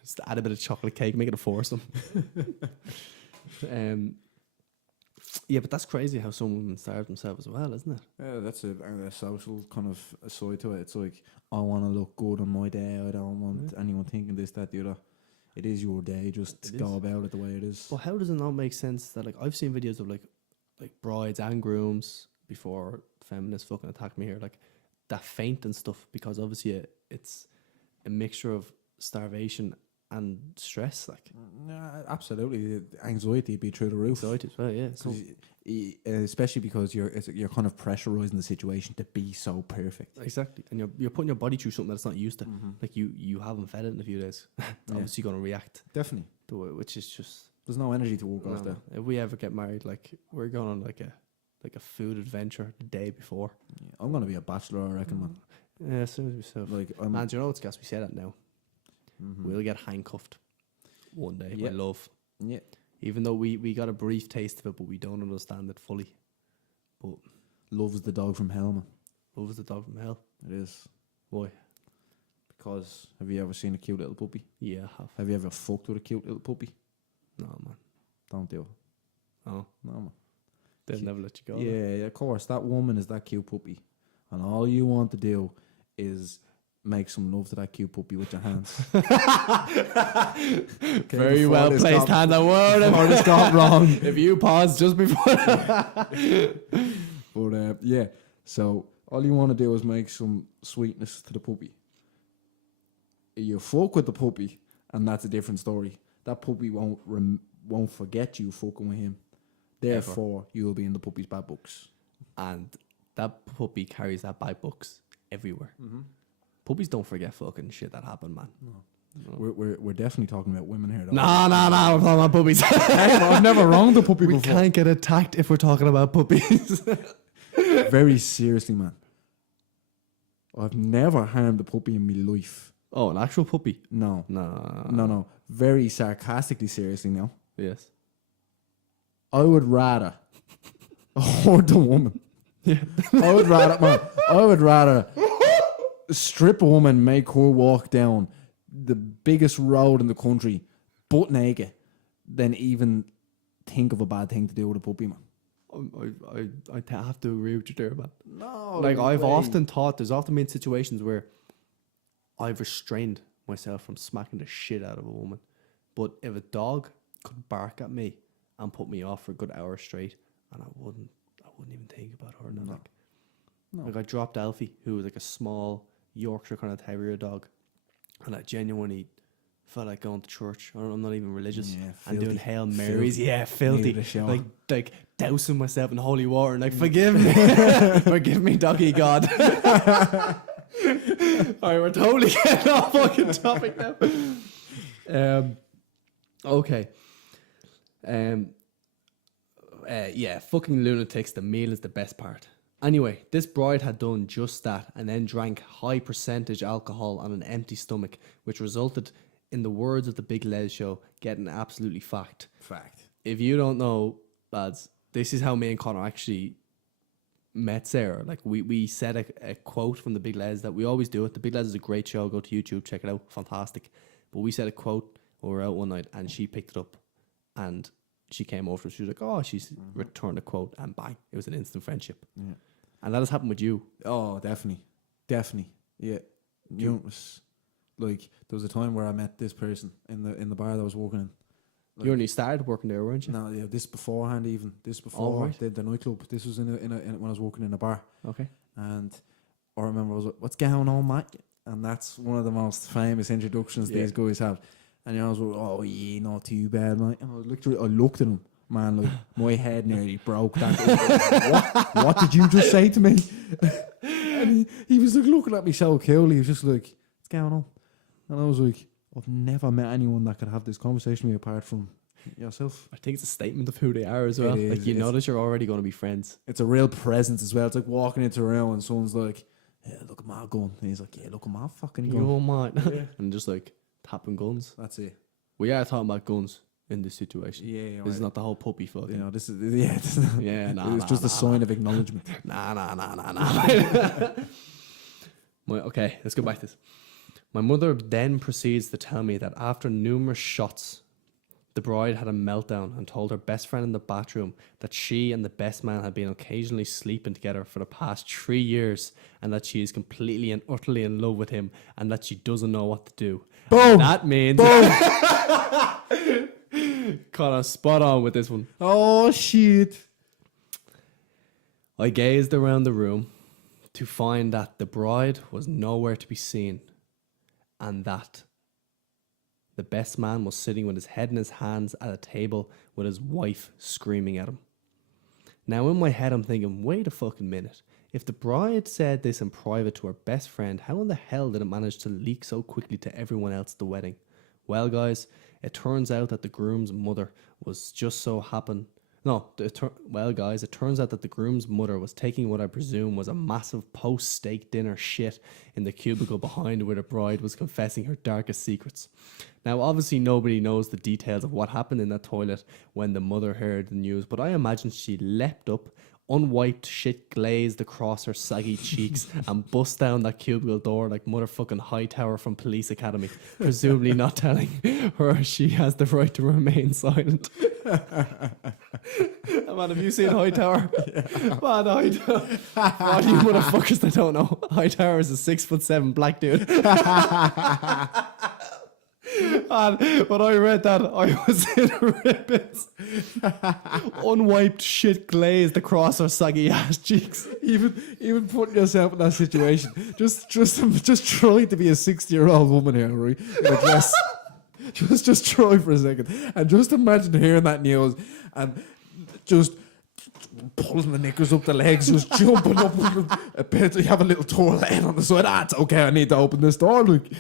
Just add a bit of chocolate cake, make it a foursome. Yeah, but that's crazy how some women starve themselves as well, isn't it? Yeah, that's a social kind of side to it. It's like, I want to look good on my day. I don't want anyone thinking this, that, the other. It is your day. Just go about it the way it is. Well, how does it not make sense that, like, I've seen videos of like brides and grooms before feminists fucking attack me here, like that faint and stuff, because obviously it's a mixture of starvation and stress, like. Absolutely, anxiety would be through the roof. Anxiety as well, yeah. Especially because you're kind of pressurizing the situation to be so perfect. Exactly, and you're putting your body through something that's not used to. Like you haven't fed it in a few days. Obviously, going to react. Definitely, to it, which is just, there's no energy to walk off there. If we ever get married, like, we're going on like a food adventure the day before. Yeah, I'm gonna be a bachelor, I reckon, man. Yeah, as soon as we self. Like, man, do you know what's gas? We say that now. We'll get handcuffed one day by love. Yeah. Even though we got a brief taste of it, but we don't understand it fully. But love is the dog from hell, man. Love is the dog from hell. It is. Why? Because have you ever seen a cute little puppy? Yeah, I have. Have you ever fucked with a cute little puppy? No, man. Don't do it. Oh. No, man. They'll never let you go. Yeah, of course. That woman is that cute puppy. And all you want to do is make some love to that cute puppy with your hands. Very well placed hand. I word. Before this got wrong. If you pause just before that. But yeah, so all you want to do is make some sweetness to the puppy. You fuck with the puppy, and that's a different story. That puppy won't forget you fucking with him. Therefore, you will be in the puppy's bad books. And that puppy carries that bad books everywhere. Puppies don't forget fucking shit that happened, man. No. We're definitely talking about women here, though. No, we're talking about puppies. I've never wronged a puppy before. We can't get attacked if we're talking about puppies. Very seriously, man. I've never harmed a puppy in my life. Oh, an actual puppy? No. No. Very sarcastically seriously now. Yes. I would rather hurt the woman. Yeah. I would rather strip a woman, make her walk down the biggest road in the country, butt naked, than even think of a bad thing to do with a puppy, man. I have to agree with you there, man. No, like, I've often thought, there's often been situations where I've restrained myself from smacking the shit out of a woman. But if a dog could bark at me and put me off for a good hour straight, and I wouldn't even think about her. No. Like, I dropped Alfie, who was like a small Yorkshire kind of terrier dog, and I genuinely felt like going to church. I'm not even religious, and doing Hail Marys. Yeah, filthy. Like dousing myself in holy water, and like, forgive me, forgive me, doggy God. Alright, we're totally getting off fucking topic now. Okay. Yeah, fucking lunatics. The meal is the best part. Anyway, this bride had done just that and then drank high percentage alcohol on an empty stomach, which resulted, in the words of the Big Les show, getting absolutely fact. If you don't know, lads, this is how me and Connor actually met Sarah. Like, we said a quote from the Big Les that we always do it. The Big Les is a great show. Go to YouTube, check it out. Fantastic. But we said a quote when we were out one night, and she picked it up, and she came over. She was like, "Oh, she's returned a quote," and bang, it was an instant friendship. Yeah. And that has happened with you. Oh, definitely. Definitely. Yeah. Numerous. Like there was a time where I met this person in the bar that I was working in. Like, You only started working there, weren't you? no, yeah, this beforehand even. This before right. the nightclub. This was in when I was working in a bar. Okay. And I remember I was like, "What's going on, mate?" And that's one of the most famous introductions these guys have. And I was like, "Oh yeah, not too bad, mate." And I looked at him, man, like my head nearly broke. What did you just say to me? And he was like looking at me so cool. He was just like, "What's going on?" And I was like, "I've never met anyone that could have this conversation with me apart from yourself." I think it's a statement of who they are as well. It Like is, you know that you're already going to be friends. It's a real presence as well. It's like walking into a room and someone's like, "Yeah, look at my gun." And he's like, "Yeah, look at my fucking gun." You man. Yeah. And just like tapping guns. That's it. We are talking about guns in this situation. Yeah, This is not the whole puppy fucking. You know, this is this is Yeah, nah, it's just a sign of acknowledgement. Nah. Okay, let's go back to this. My mother then proceeds to tell me that after numerous shots, the bride had a meltdown and told her best friend in the bathroom that she and the best man had been occasionally sleeping together for the past 3 years and that she is completely and utterly in love with him and that she doesn't know what to do. Boom! And that means... Connor, spot on with this one. Oh shit! I gazed around the room to find that the bride was nowhere to be seen and that the best man was sitting with his head in his hands at a table with his wife screaming at him. Now in my head I'm thinking, wait a fucking minute. If the bride said this in private to her best friend, how in the hell did it manage to leak so quickly to everyone else at the wedding? Well guys, it turns out that the groom's mother was just so happened... it turns out that the groom's mother was taking what I presume was a massive post-steak dinner shit in the cubicle behind where the bride was confessing her darkest secrets. Now, obviously, nobody knows the details of what happened in that toilet when the mother heard the news, but I imagine she leapt up, unwiped shit glazed across her saggy cheeks and bust down that cubicle door like motherfucking Hightower from Police Academy, presumably not telling her she has the right to remain silent. Man, have you seen Hightower? Yeah. Man, Hightower. For all you motherfuckers that don't know, Hightower is a 6'7" black dude. And when I read that, I was in ribbons. Unwiped shit glazed across her saggy ass cheeks. Even putting yourself in that situation, just try to be a 60-year-old woman here, right? In a dress. Just try for a second, and just imagine hearing that news and just pulling the knickers up the legs, just jumping up a bit. You have a little toilet on the side. It's okay. I need to open this door. Like,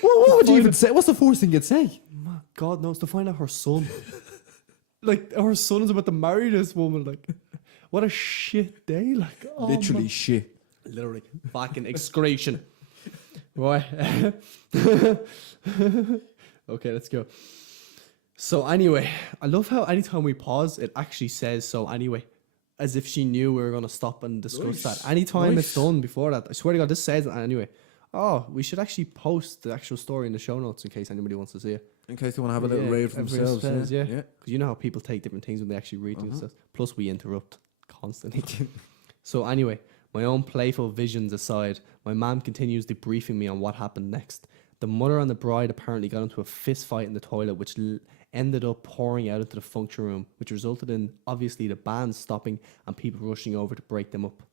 what would you even say? What's the first thing you'd say? God knows, to find out her son. Like, her son is about to marry this woman. Like, what a shit day. Like, oh, literally man. shit. Literally fucking excretion. Right. Okay, let's go. So anyway, I love how anytime we pause, it actually says so anyway. As if she knew we were going to stop and discuss that. Anytime it's done before that, I swear to God, this says it anyway. Oh, we should actually post the actual story in the show notes in case anybody wants to see it. In case they want to have a little rave for themselves. Yeah. Because you know how people take different things when they actually read things. Plus, we interrupt constantly. So anyway, my own playful visions aside, my mum continues debriefing me on what happened next. The mother and the bride apparently got into a fist fight in the toilet, which ended up pouring out into the function room, which resulted in, obviously, the band stopping and people rushing over to break them up.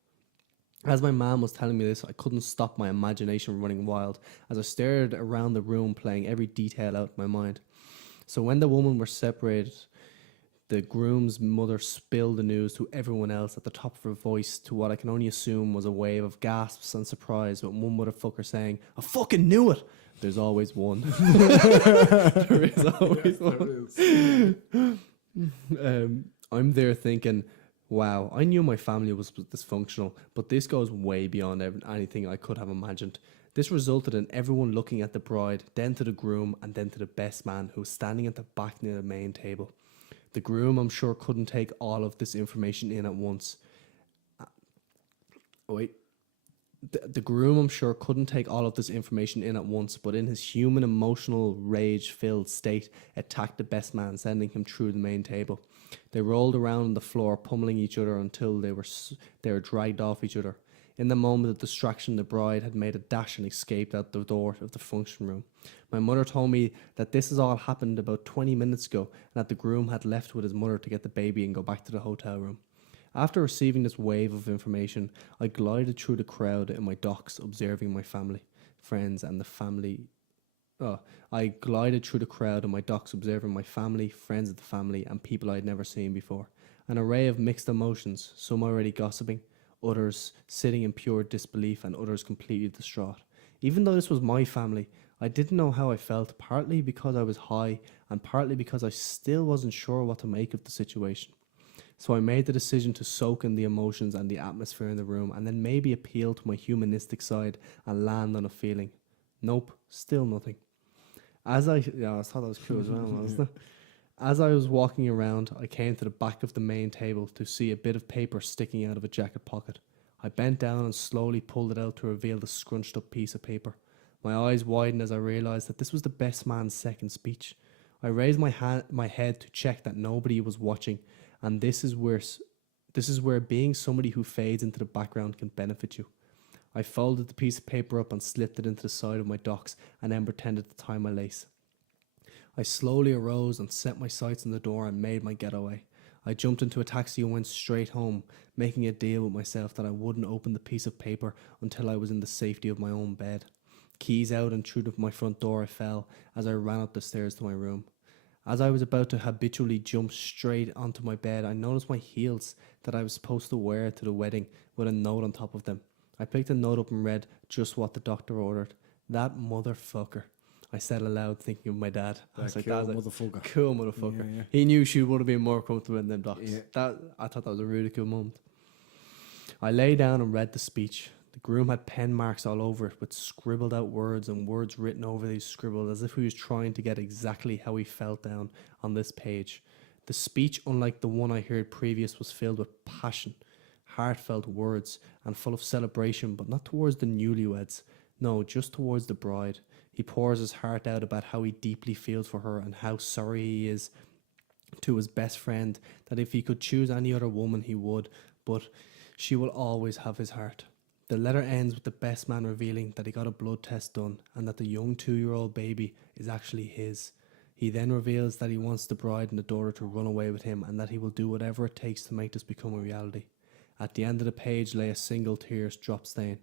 As my mum was telling me this, I couldn't stop my imagination running wild as I stared around the room, playing every detail out in my mind. So when the women were separated, the groom's mother spilled the news to everyone else at the top of her voice to what I can only assume was a wave of gasps and surprise, with one motherfucker saying, "I fucking knew it!" There's always one. There is always one. I'm there thinking, wow, I knew my family was dysfunctional, but this goes way beyond anything I could have imagined. This resulted in everyone looking at the bride, then to the groom, and then to the best man, who was standing at the back near the main table. The groom, I'm sure, couldn't take all of this information in at once. The groom, I'm sure, couldn't take all of this information in at once, but in his human, emotional, rage-filled state, attacked the best man, sending him through the main table. They rolled around on the floor, pummeling each other until they were dragged off each other. In the moment of distraction, the bride had made a dash and escaped out the door of the function room. My mother told me that this has all happened about 20 minutes ago and that the groom had left with his mother to get the baby and go back to the hotel room. After receiving this wave of information, I glided through the crowd in my docks, observing my family, friends, and the family. I glided through the crowd in my docks, observing my family, friends of the family, and people I had never seen before. An array of mixed emotions, some already gossiping, others sitting in pure disbelief, and others completely distraught. Even though this was my family, I didn't know how I felt, partly because I was high, and partly because I still wasn't sure what to make of the situation. So I made the decision to soak in the emotions and the atmosphere in the room, and then maybe appeal to my humanistic side and land on a feeling. Nope, still nothing. I thought that was cool as well, wasn't it? As I was walking around, I came to the back of the main table to see a bit of paper sticking out of a jacket pocket. I bent down and slowly pulled it out to reveal the scrunched up piece of paper. My eyes widened as I realised that this was the best man's second speech. I raised my head to check that nobody was watching, and this is where being somebody who fades into the background can benefit you. I folded the piece of paper up and slipped it into the side of my docks and then pretended to tie my lace. I slowly arose and set my sights on the door and made my getaway. I jumped into a taxi and went straight home, making a deal with myself that I wouldn't open the piece of paper until I was in the safety of my own bed. Keys out and through my front door I fell as I ran up the stairs to my room. As I was about to habitually jump straight onto my bed, I noticed my heels that I was supposed to wear to the wedding with a note on top of them. I picked the note up and read just what the doctor ordered. That motherfucker, I said aloud, thinking of my dad. I was like, cool motherfucker. Cool motherfucker. Yeah. He knew she would have been more comfortable in them docks. Yeah. I thought that was a really cool moment. I lay down and read the speech. The groom had pen marks all over it with scribbled out words and words written over these scribbled as if he was trying to get exactly how he felt down on this page. The speech, unlike the one I heard previous, was filled with passion, heartfelt words, and full of celebration, but not towards the newlyweds. No, just towards the bride. He pours his heart out about how he deeply feels for her and how sorry he is to his best friend, that if he could choose any other woman he would, but she will always have his heart. The letter ends with the best man revealing that he got a blood test done and that the young 2-year-old baby is actually his. He then reveals that he wants the bride and the daughter to run away with him and that he will do whatever it takes to make this become a reality. At the end of the page lay a single tears drop stain.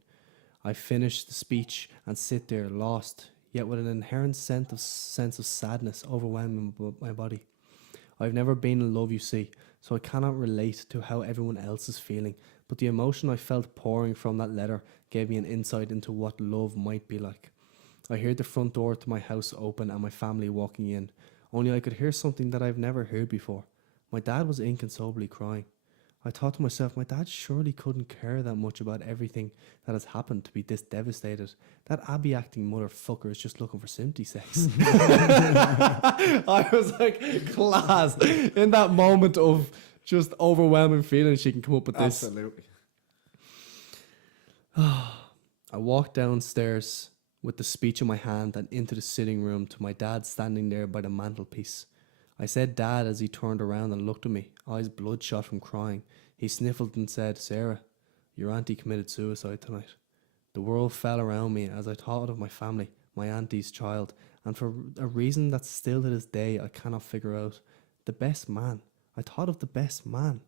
I finish the speech and sit there lost, yet with an inherent sense of sadness overwhelming my body. I've never been in love, you see, so I cannot relate to how everyone else is feeling, but the emotion I felt pouring from that letter gave me an insight into what love might be like. I heard the front door to my house open and my family walking in, only I could hear something that I've never heard before. My dad was inconsolably crying. I thought to myself, my dad surely couldn't care that much about everything that has happened to be this devastated. That Abby acting motherfucker is just looking for sympathy sex. I was like, class. In that moment of just overwhelming feeling, she can come up with this. Absolutely. I walked downstairs with the speech in my hand and into the sitting room to my dad standing there by the mantelpiece. I said Dad as he turned around and looked at me, eyes bloodshot from crying. He sniffled and said, Sarah, your auntie committed suicide tonight. The world fell around me as I thought of my family, my auntie's child, and for a reason that still to this day I cannot figure out. The best man. I thought of the best man.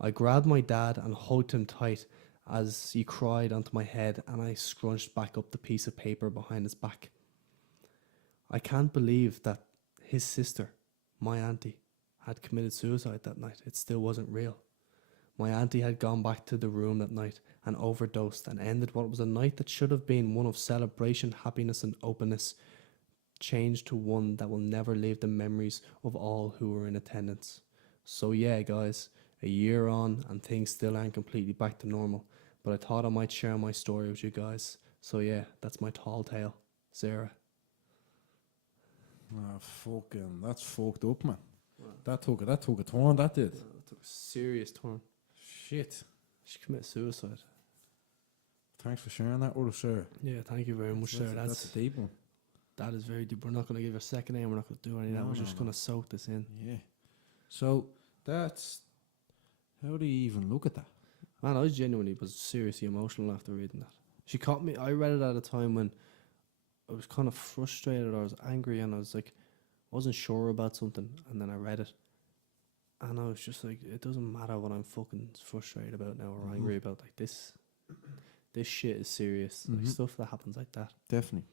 I grabbed my dad and hugged him tight as he cried onto my head, and I scrunched back up the piece of paper behind his back. I can't believe that his sister, my auntie, had committed suicide that night. It still wasn't real. My auntie had gone back to the room that night and overdosed and ended what was a night that should have been one of celebration, happiness and openness, changed to one that will never leave the memories of all who were in attendance. So yeah, guys, a year on and things still aren't completely back to normal, but I thought I might share my story with you guys. So yeah, that's my tall tale. Sarah. That's fucked up, man. Wow. That took a turn, that did. That took a serious turn. Shit. She committed suicide. Thanks for sharing that with us, sir. Yeah, thank you very much, sir. That's a deep one. That is very deep. We're not going to give her a second name. We're not going to do any of that. We're just going to soak this in. Yeah. So that's... How do you even look at that? Man, I genuinely was seriously emotional after reading that. She caught me. I read it at a time when I was kind of frustrated or I was angry, and I was like, wasn't sure about something, and then I read it, and I was just like, it doesn't matter what I'm fucking frustrated about now or angry about. Like this shit is serious. Like stuff that happens like that. Definitely.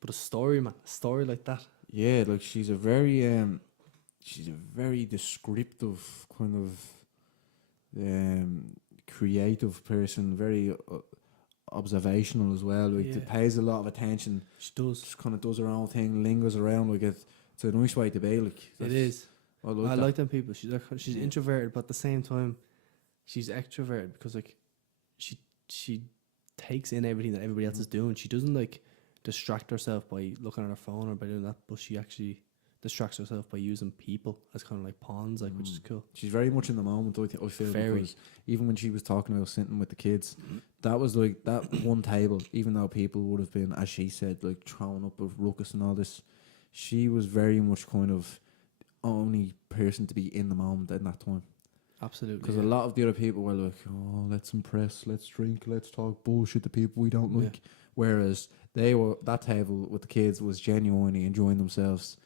But a story, man, a story like that. Yeah, like she's a very descriptive kind of creative person, very observational as well. Like it pays a lot of attention. She does. Just kind of does her own thing, lingers around. Like it's a nice way to be. Like It is. I like them people. She's introverted, but at the same time, she's extroverted because like she takes in everything that everybody else is doing. She doesn't like distract herself by looking at her phone or by doing that, but she actually distracts herself by using people as kind of like pawns, like which is cool. She's very much in the moment. I feel Very. because even when she was talking about sitting with the kids, that was like that one table. Even though people would have been, as she said, like throwing up a ruckus and all this, she was very much kind of only person to be in the moment in that time. Absolutely. Because a lot of the other people were like, oh, let's impress, let's drink, let's talk bullshit to people we don't like. Whereas that table with the kids was genuinely enjoying themselves.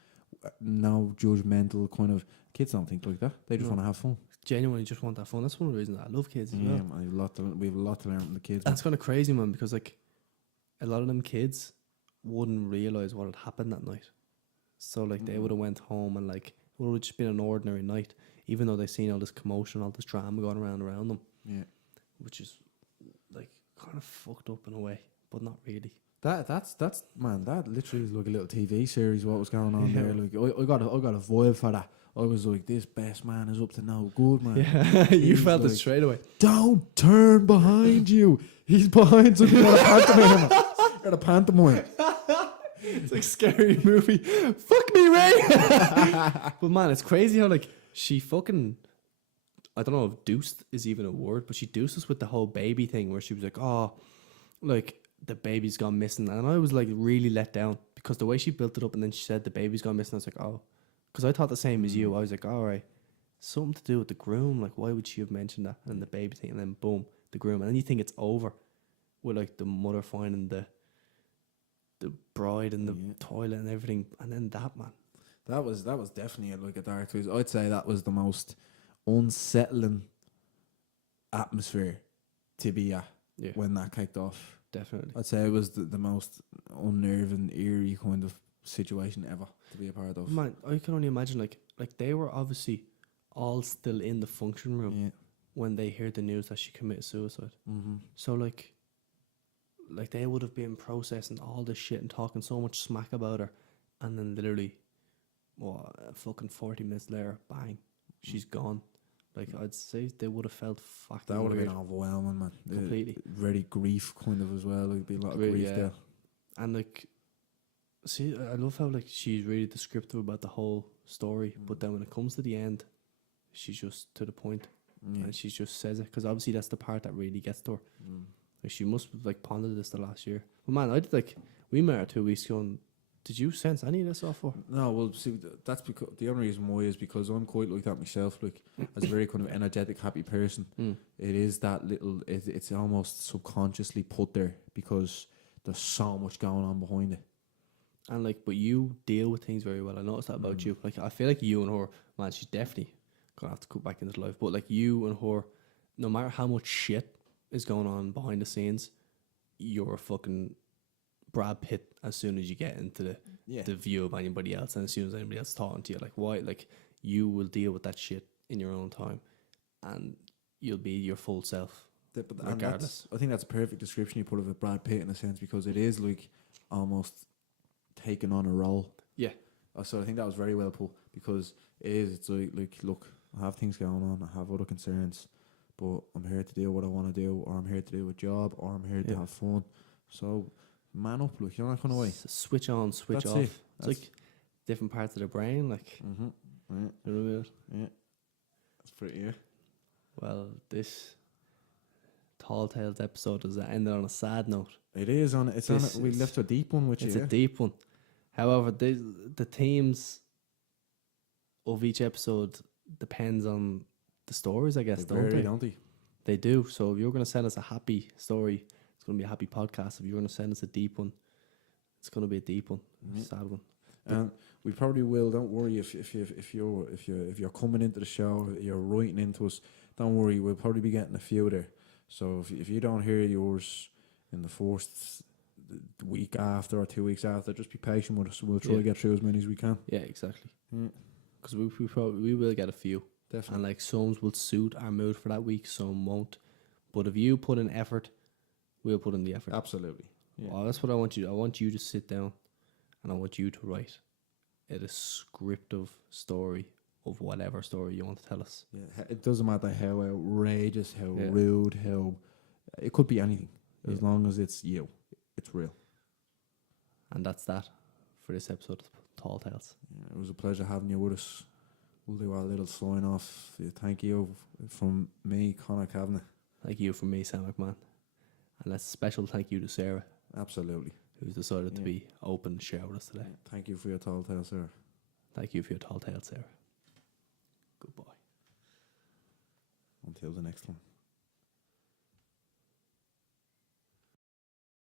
No judgmental kind of. Kids don't think like that. They just want to have fun. Genuinely just want that fun. That's one of the reasons I love kids as well. Man, we have a lot to learn from the kids. That's kind of crazy, man, because like a lot of them kids wouldn't realize what had happened that night. So like they would have went home and like it would have just been an ordinary night, even though they seen all this commotion, all this drama going around them. Yeah, which is like kind of fucked up in a way, but not really. That's man. That literally is like a little TV series. What was going on there? Like I got a vibe for that. I was like, this best man is up to no good, man. Yeah, you felt it straight away. Don't turn behind you. He's behind something. You're a pantomime. It's like a scary movie. Fuck me, Ray. But man, it's crazy how like she fucking, I don't know if deuced is even a word, but she deuced us with the whole baby thing where she was like, oh, like the baby's gone missing. And I was like really let down because the way she built it up and then she said the baby's gone missing. I was like, oh, because I thought the same as you. I was like, all right, something to do with the groom. Like, why would she have mentioned that? And the baby thing, and then boom, the groom. And then you think it's over with like the mother finding the bride in the toilet and everything, and then that, man. That was definitely like a dark twist. I'd say that was the most unsettling atmosphere to be at when that kicked off. Definitely. I'd say it was the most unnerving, eerie kind of situation ever to be a part of. Man, I can only imagine like they were obviously all still in the function room when they heard the news that she committed suicide. Mm-hmm. So like they would have been processing all this shit and talking so much smack about her, and then literally, fucking 40 minutes later, bang, she's gone. Like I'd say they would have felt fucking that would have weird. been overwhelming, man. Completely. Very grief kind of as well. There'd be a lot of grief there. And like, see, I love how like she's really descriptive about the whole story, but then when it comes to the end, she's just to the point, and she just says it because obviously that's the part that really gets to her. Like she must have like pondered this the last year. But man, I did like we met her 2 weeks ago. And did you sense any of this off her? No, well, see, that's because the only reason why is because I'm quite like that myself. Like as a very kind of energetic, happy person, it is that little. It's almost subconsciously put there because there's so much going on behind it. And like, but you deal with things very well. I noticed that about you. Like, I feel like you and her, man, she's definitely gonna have to go back into life. But like you and her, no matter how much shit is going on behind the scenes, you're a fucking Brad Pitt as soon as you get into the view of anybody else, and as soon as anybody else is talking to you, like why, like you will deal with that shit in your own time, and you'll be your full self. Regardless, I think that's a perfect description you put of a Brad Pitt in a sense because it is like almost taking on a role. Yeah. So I think that was very well put because it is. It's like look, I have things going on, I have other concerns, but I'm here to do what I want to do, or I'm here to do a job, or I'm here to have fun. So man up, look, you're not going away. Switch on, switch off. It's like different parts of the brain, like. Yeah. You know what I mean? Yeah. That's pretty. Well, this Tall Tales episode is ended on a sad note. It is on. It's on. We left a deep one, which is a deep one. However, the themes of each episode depends on the stories, I guess, don't they? They do. So if you're going to send us a happy story, it's going to be a happy podcast. If you're going to send us a deep one, it's going to be a deep one, a sad one. And we probably will. Don't worry if you're coming into the show, you're writing into us. Don't worry, we'll probably be getting a few there. So if you don't hear yours in the first week after or 2 weeks after, just be patient with us. We'll try to get through as many as we can. Yeah, exactly. Because we will get a few. Definitely. And like some will suit our mood for that week, some won't. But if you put in effort, we'll put in the effort. Absolutely. Yeah. Well, that's what I want you. I want you to sit down, and I want you to write a descriptive story of whatever story you want to tell us. Yeah. It doesn't matter how outrageous, how rude, how it could be anything, as long as it's you. It's real. And that's that for this episode of Tall Tales. Yeah, it was a pleasure having you with us. We'll do our little sign off. Thank you from me, Conor Kavanagh. Thank you from me, Sam McMahon. And a special thank you to Sarah. Absolutely. Who's decided to be open and share with us today. Thank you for your tall tale, Sarah. Thank you for your tall tale, Sarah. Goodbye. Until the next one.